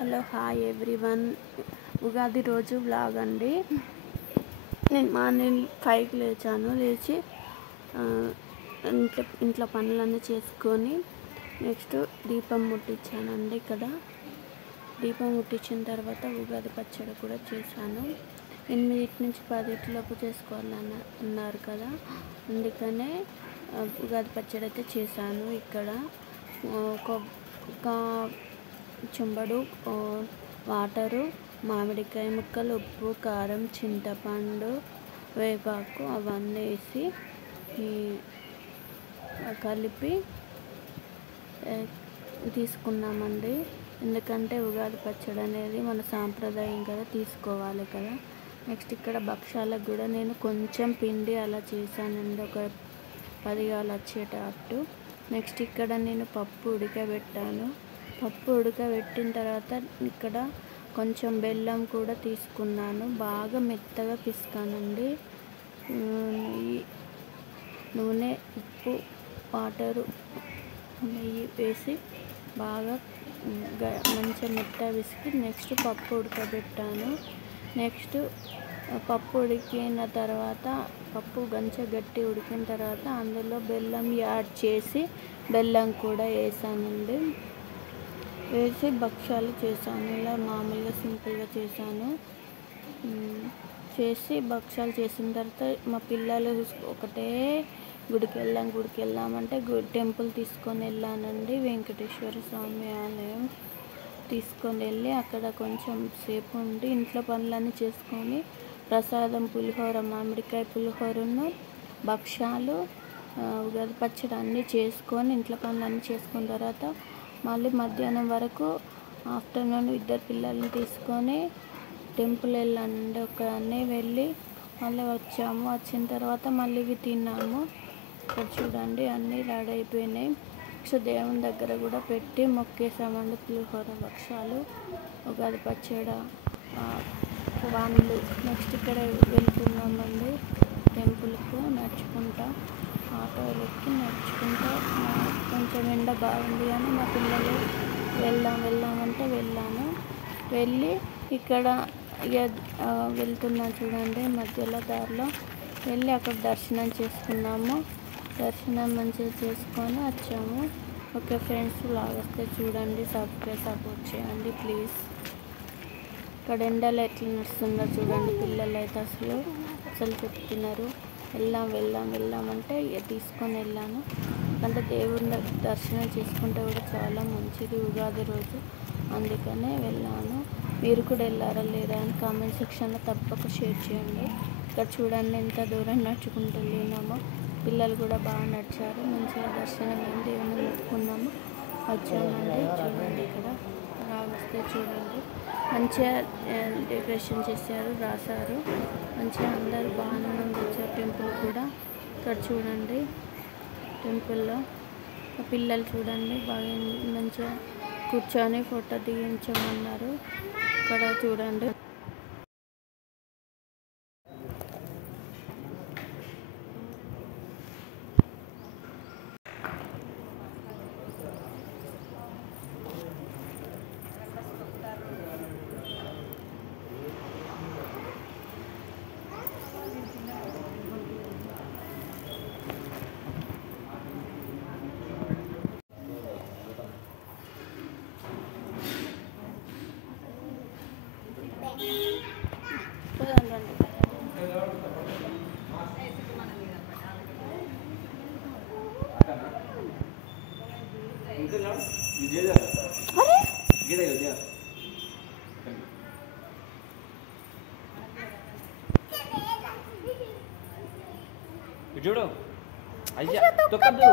Hello hi everyone. Ugadi రోజు vlog అండి. నేను మార్నింగ్ 5కి లేచాను. లేచి ఇంట్లో పనులన్నీ చేసుకొని నెక్స్ట్ దీపం ముట్టించానండి. ఇక్కడ దీపం ముట్టించిన తర్వాత ఉగాది పచ్చడి కూడా చేశాను. 8 నుంచి 10 లోపు చేసుకోవాలని అన్నారు కదా, అందుకనే ఉగాది పచ్చడి అయితే చేశాను. ఇక్కడ ఒక చెంబడు వాటరు, మామిడికాయ ముక్కలు, ఉప్పు, కారం, చింతపండు, వేపాకు అవన్నీ వేసి కలిపి తీసుకున్నామండి. ఎందుకంటే ఉగాది పచ్చడి అనేది మన సాంప్రదాయం కదా, తీసుకోవాలి కదా. నెక్స్ట్ ఇక్కడ భక్షాలకు కూడా నేను కొంచెం పిండి అలా చేశానండి, ఒక 10 గాలు వచ్చేటట్టు. నెక్స్ట్ ఇక్కడ నేను పప్పు ఉడకబెట్టాను. పప్పు ఉడకబెట్టిన తర్వాత ఇక్కడ కొంచెం బెల్లం కూడా తీసుకున్నాను. బాగా మెత్తగా పిసుకానండి. నూనె, ఉప్పు, వాటరు, నెయ్యి వేసి బాగా మంచిగా మెత్తగా పిసికి నెక్స్ట్ పప్పు ఉడకబెట్టాను. నెక్స్ట్ పప్పు ఉడికిన తర్వాత, పప్పు మంచిగా గట్టి ఉడికిన తర్వాత అందులో బెల్లం యాడ్ చేసి బెల్లం కూడా వేసానండి. వేసి భక్షాలు చేశాను. ఇలా మామూలుగా సింపుల్గా చేశాను. చేసి భక్షాలు చేసిన తర్వాత మా పిల్లలు ఒకటే గుడికి వెళ్దామంటే టెంపుల్ తీసుకొని వెళ్ళానండి. వెంకటేశ్వర స్వామి ఆలయం తీసుకొని వెళ్ళి అక్కడ కొంచెం సేపు ఉండి ఇంట్లో పనులన్నీ చేసుకొని ప్రసాదం పులిహోర, మామిడికాయ పులిహోరను, భక్షాలు, ఉగాది పచ్చడి అన్నీ చేసుకొని ఇంట్లో పనులన్నీ చేసుకున్న తర్వాత మళ్ళీ మధ్యాహ్నం వరకు ఆఫ్టర్నూన్ 2 పిల్లల్ని తీసుకొని టెంపుల్ వెళ్ళానండి. ఒక్కదాన్నే వెళ్ళి మళ్ళీ వచ్చాము. వచ్చిన తర్వాత మళ్ళీ ఇవి తిన్నాము. ఇక్కడ చూడండి అన్నీ రెడీ అయిపోయినాయి. సో దేవుని దగ్గర కూడా పెట్టి మొక్కేసామండి. పులిహోర, భక్షాలు, ఉగాది పచ్చడి, పండ్లు. నెక్స్ట్ ఇక్కడ వెళ్తున్నామండి టెంపుల్కు నడుచుకుంటా. ఆటోలు ఎక్కి నడుచుకుంటా. కొంచెం ఎండ బాగుంది కానీ మా పిల్లలు వెళ్దామంటే వెళ్ళాను. వెళ్ళి ఇక్కడ వెళ్తున్నా చూడండి, మధ్యలో దారిలో వెళ్ళి అక్కడ దర్శనం చేసుకున్నాము. దర్శనం మంచిగా చేసుకొని వచ్చాము. ఓకే ఫ్రెండ్స్, వ్లాగ్ వస్తే చూడండి, సపోర్ట్ చేయండి ప్లీజ్. ఇక్కడ ఎండలో ఎట్లా నడుస్తుందో చూడండి. పిల్లలు అయితే అసలు చెప్తున్నారు వెళ్దామంటే తీసుకొని వెళ్ళాను. అంటే దేవుని దర్శనం చేసుకుంటే కూడా చాలా మంచిది ఉగాది రోజు, అందుకనే వెళ్ళాను. మీరు కూడా వెళ్ళారా లేదా అని కామెంట్ సెక్షన్లో తప్పక షేర్ చేయండి. ఇక్కడ చూడండి ఎంత దూరం నడుచుకుంటూ వెళ్ళినామో. పిల్లలు కూడా బాగా నడిచారు. మంచిగా దర్శనం అయింది, దేవుని ముట్టుకున్నాము, వచ్చామండి. చూడండి ఇక్కడ వస్తే చూడండి మంచిగా డెకరేషన్ చేశారు, రాశారు. మంచిగా అందరూ బాగానే వచ్చారు టెంపుల్ కూడా. ఇక్కడ చూడండి టెంపుల్లో పిల్లలు చూడండి బాగా మంచిగా కూర్చొని ఫోటో దిగించమన్నారు. ఇక్కడ చూడండి చూడు అయ్యా తొక్కద్దు.